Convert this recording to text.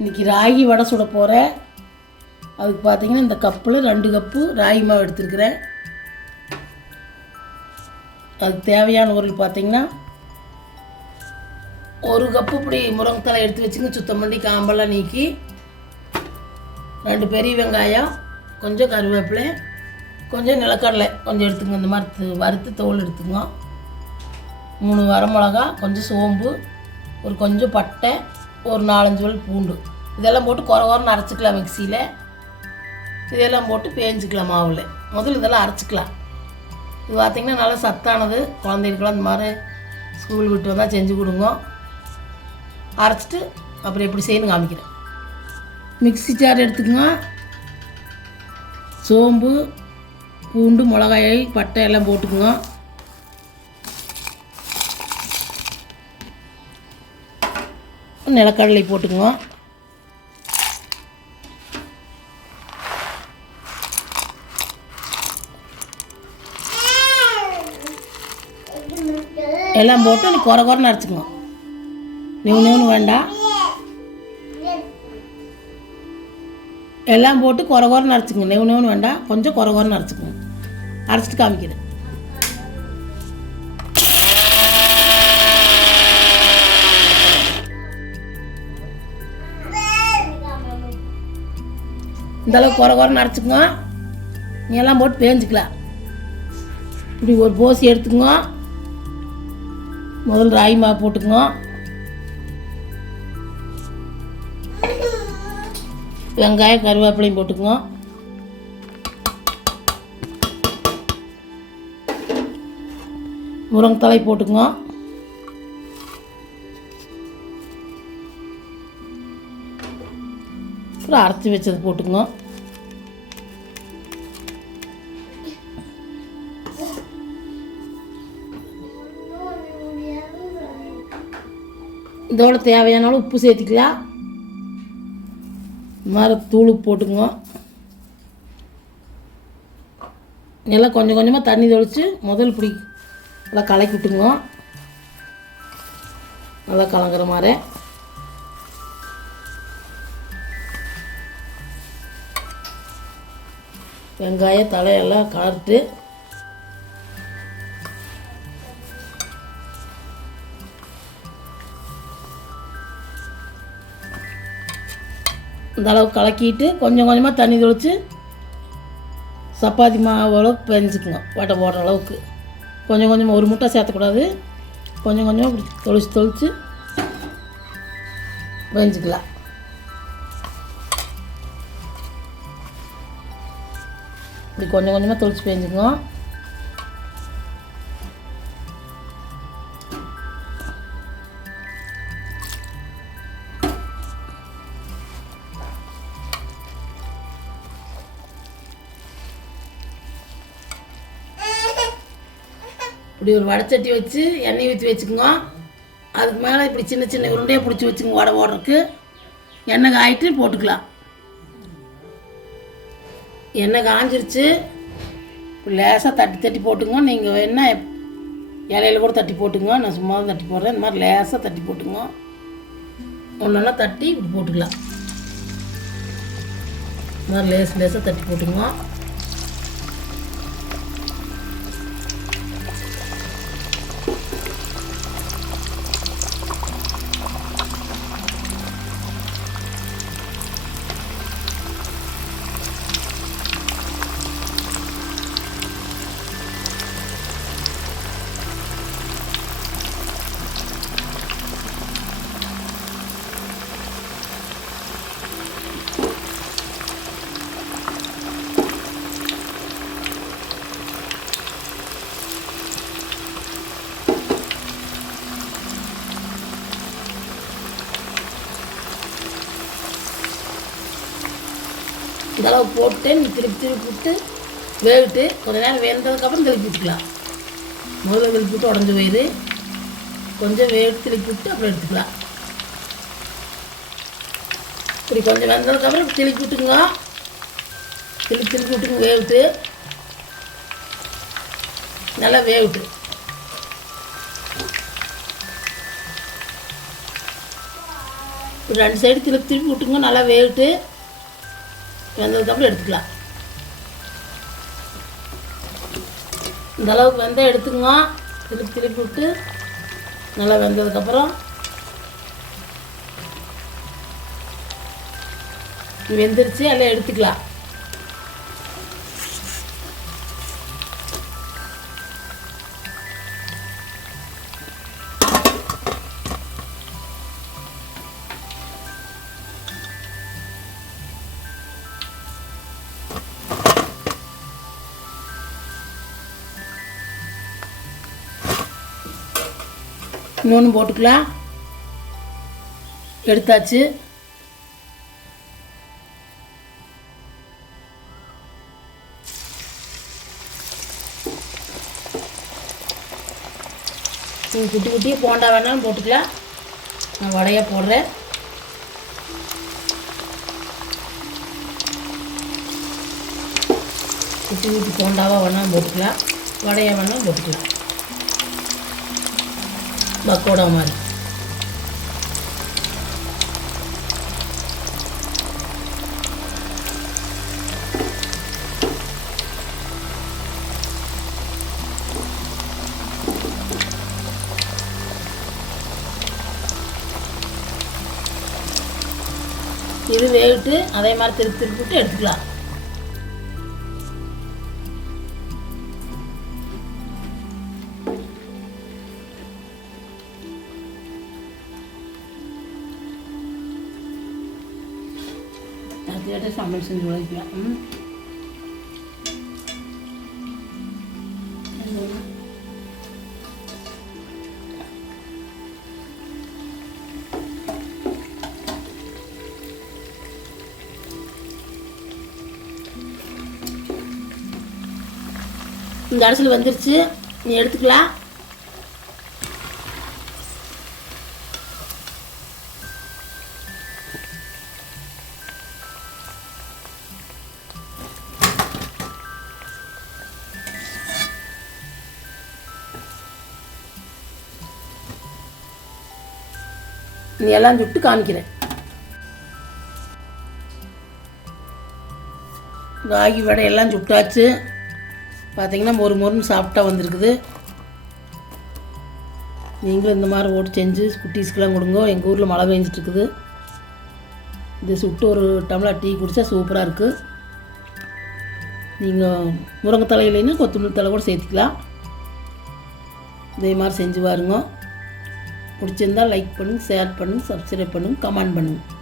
இன்றைக்கி ராகி வடை சுட போகிறேன். அதுக்கு பார்த்திங்கன்னா இந்த கப்பில் 2 கப்பு ராகி மாவு எடுத்துருக்கிறேன். அதுக்கு தேவையான பொருள் பார்த்திங்கன்னா 1 கப்பு இப்படி முருங்கைத்தலை எடுத்து வச்சுங்க, சுத்தம் பண்ணி காம்பெல்லாம் நீக்கி, 2 பெரிய வெங்காயம், கொஞ்சம் கருவேப்பிலை, கொஞ்சம் நிலக்கடலை கொஞ்சம் எடுத்துங்க, இந்த மாதிரி வறுத்து தோல் எடுத்துங்க, 3 வரமிளகா, கொஞ்சம் சோம்பு, ஒரு கொஞ்சம் பட்டை, ஒரு 4-5 பல் பூண்டு, இதெல்லாம் போட்டு குறை அரைச்சிக்கலாம். மிக்சியில் இதெல்லாம் போட்டு பேஞ்சிக்கலாம். மாவில் முதல்ல இதெல்லாம் அரைச்சிக்கலாம். இது பார்த்திங்கன்னா நல்லா சத்தானது, குழந்தைகளுக்கெல்லாம் இந்த மாதிரி ஸ்கூல் விட்டு வந்தால் செஞ்சு கொடுங்க. அரைச்சிட்டு அப்புறம் எப்படி செய்யணும் காமிக்கிறேன். மிக்சி ஜார் எடுத்துக்கோங்க. சோம்பு, பூண்டு, மிளகாய், பட்டை எல்லாம் போட்டுக்குங்க. நிலக்கடலை போட்டுக்குங்க. எல்லாம் போட்டு நீ குறைன்னு அரைச்சிக்குவோம். நியூன்னு வேண்டாம். எல்லாம் போட்டு குறைன்னு அரைச்சிக்கோங்க. நியூன்னு வேண்டாம், கொஞ்சம் குறைன்னு அரைச்சிக்கோங்க. அரைச்சிட்டு காமிக்கிறேன். இந்தளவுக்கு குறைன்னு அரைச்சிக்கோங்க. நீ எல்லாம் போட்டு பேஞ்சிக்கலாம். இப்படி ஒரு போசி எடுத்துக்கோங்க. முதல் ராகி மாவு போட்டுக்கோங்க. வெங்காயம், கருவேப்பிலையும் போட்டுக்கோங்க. முருங்கைத்தலை போட்டுக்கோங்க. அப்புறம் அரைச்சி வச்சது போட்டுக்கோங்க. இதோட தேவையான உப்பு சேர்த்துக்கலாம். இந்த மாதிரி தூள் உப்பு போட்டுக்குங்க. நல்லா கொஞ்சம் கொஞ்சமாக தண்ணி தெளித்து முதல் இப்படி நல்லா கலக்கி விட்டுங்க. நல்லா கலங்குற மாதிரி வெங்காய தலையெல்லாம் கலர்ட்டு இந்த அளவுக்கு கலக்கிட்டு கொஞ்சம் கொஞ்சமாக தண்ணி தெளித்து சப்பாத்தி மாவு அளவுக்கு பெஞ்சிக்குங்க. வடை போடுற அளவுக்கு கொஞ்சம் கொஞ்சமாக, ஒரு முட்டை சேர்த்தக்கூடாது. கொஞ்சம் கொஞ்சமாக இப்படி தொளிச்சு பெஞ்சிக்கலாம். இப்படி கொஞ்சம் கொஞ்சமாக தொளிச்சு பெஞ்சுக்குங்க. இப்படி ஒரு வடைச்சட்டி வச்சு எண்ணெய் ஊற்றி வச்சுக்கோங்க. அதுக்கு மேலே இப்படி சின்ன சின்ன உருண்டையாக பிடிச்சி வச்சுக்கோங்க. வடை போடுறதுக்கு எண்ணெய் காயிட்டு போட்டுக்கலாம். எண்ணெய் காஞ்சிருச்சு. இப்படி லேசாக தட்டி தட்டி போட்டுங்க. நீங்கள் என்ன இலையில கூட தட்டி போட்டுங்க. நான் சும்மா தான் தட்டி போடுறேன். இந்த மாதிரி லேசாக தட்டி போட்டுங்க. ஒன்றா தட்டி இப்படி போட்டுக்கலாம். இந்த மாதிரி லேசாக தட்டி போட்டுங்க. இதெல்லாம் போட்டு நீ திருப்பி விட்டு வேவிட்டு கொஞ்சம் நேரம் வெந்ததுக்கப்புறம் திருப்பி விட்டுக்கலாம். முதல்ல திருப்பி விட்டு உடஞ்சி போயிடு. கொஞ்சம் வேவிட்டு திருப்பி விட்டு அப்புறம் எடுத்துக்கலாம். இப்படி கொஞ்சம் வெந்ததுக்கப்புறம் திருப்பி விட்டுக்குங்க. திருப்பி விட்டுங்க. வேவிட்டு நல்லா வேவிட்டு ஒரு 2 சைடு திருப்பி விட்டுங்க. நல்லா வேவிட்டு வெந்ததுக்கப்புறம் எடுத்துக்கலாம். இந்த அளவுக்கு வெந்தால் எடுத்துக்குங்க. திருப்பி விட்டு நல்லா வெந்ததுக்கப்புறம் வெந்துருச்சு, எல்லாம் எடுத்துக்கலாம். இன்னொன்று போட்டுக்கலாம். எடுத்தாச்சு. நீங்கள் குட்டி குட்டியாக போண்டா வேணாலும் போட்டுக்கலாம். நான் வடையாக போடுறேன். குட்டி குட்டி போண்டாவாக வேணாலும் போட்டுக்கலாம், வடையாக வேணாலும் போட்டுக்கலாம். பக்கோடா மாதிரி. இது வேவிட்டு அதே மாதிரி திருப்பி விட்டு எடுத்துக்கலாம். அடுத்த சமையல் செஞ்சு உழைக்கலாம். இந்த அரிசியில் வந்துருச்சு, நீ எடுத்துக்கலாம். நீ எல்லாம் சுட்டு காமிக்கிறேன். ராகி வடை எல்லாம் சுட்டாச்சு. பார்த்திங்கன்னா மொறுன்னு சாப்பிட்டா வந்திருக்குது. நீங்களும் இந்த மாதிரி ஓட்டு செஞ்சு குட்டீஸ்க்கெலாம் கொடுங்க. எங்கள் ஊரில் மழை பெஞ்சிட்ருக்குது. இது சுட்டு ஒரு டம்ளர் டீ குடித்தா சூப்பராக இருக்குது. நீங்கள் முருங்கைத்தலை இல்லைன்னா கொத்தமல்லி தலை கூட சேர்த்துக்கலாம். இதே மாதிரி செஞ்சு பாருங்க. பிடிச்சிருந்தால் லைக் பண்ணுங்கள், ஷேர் பண்ணுங்கள், சப்ஸ்கிரைப் பண்ணுங்கள், கமெண்ட் பண்ணுங்கள்.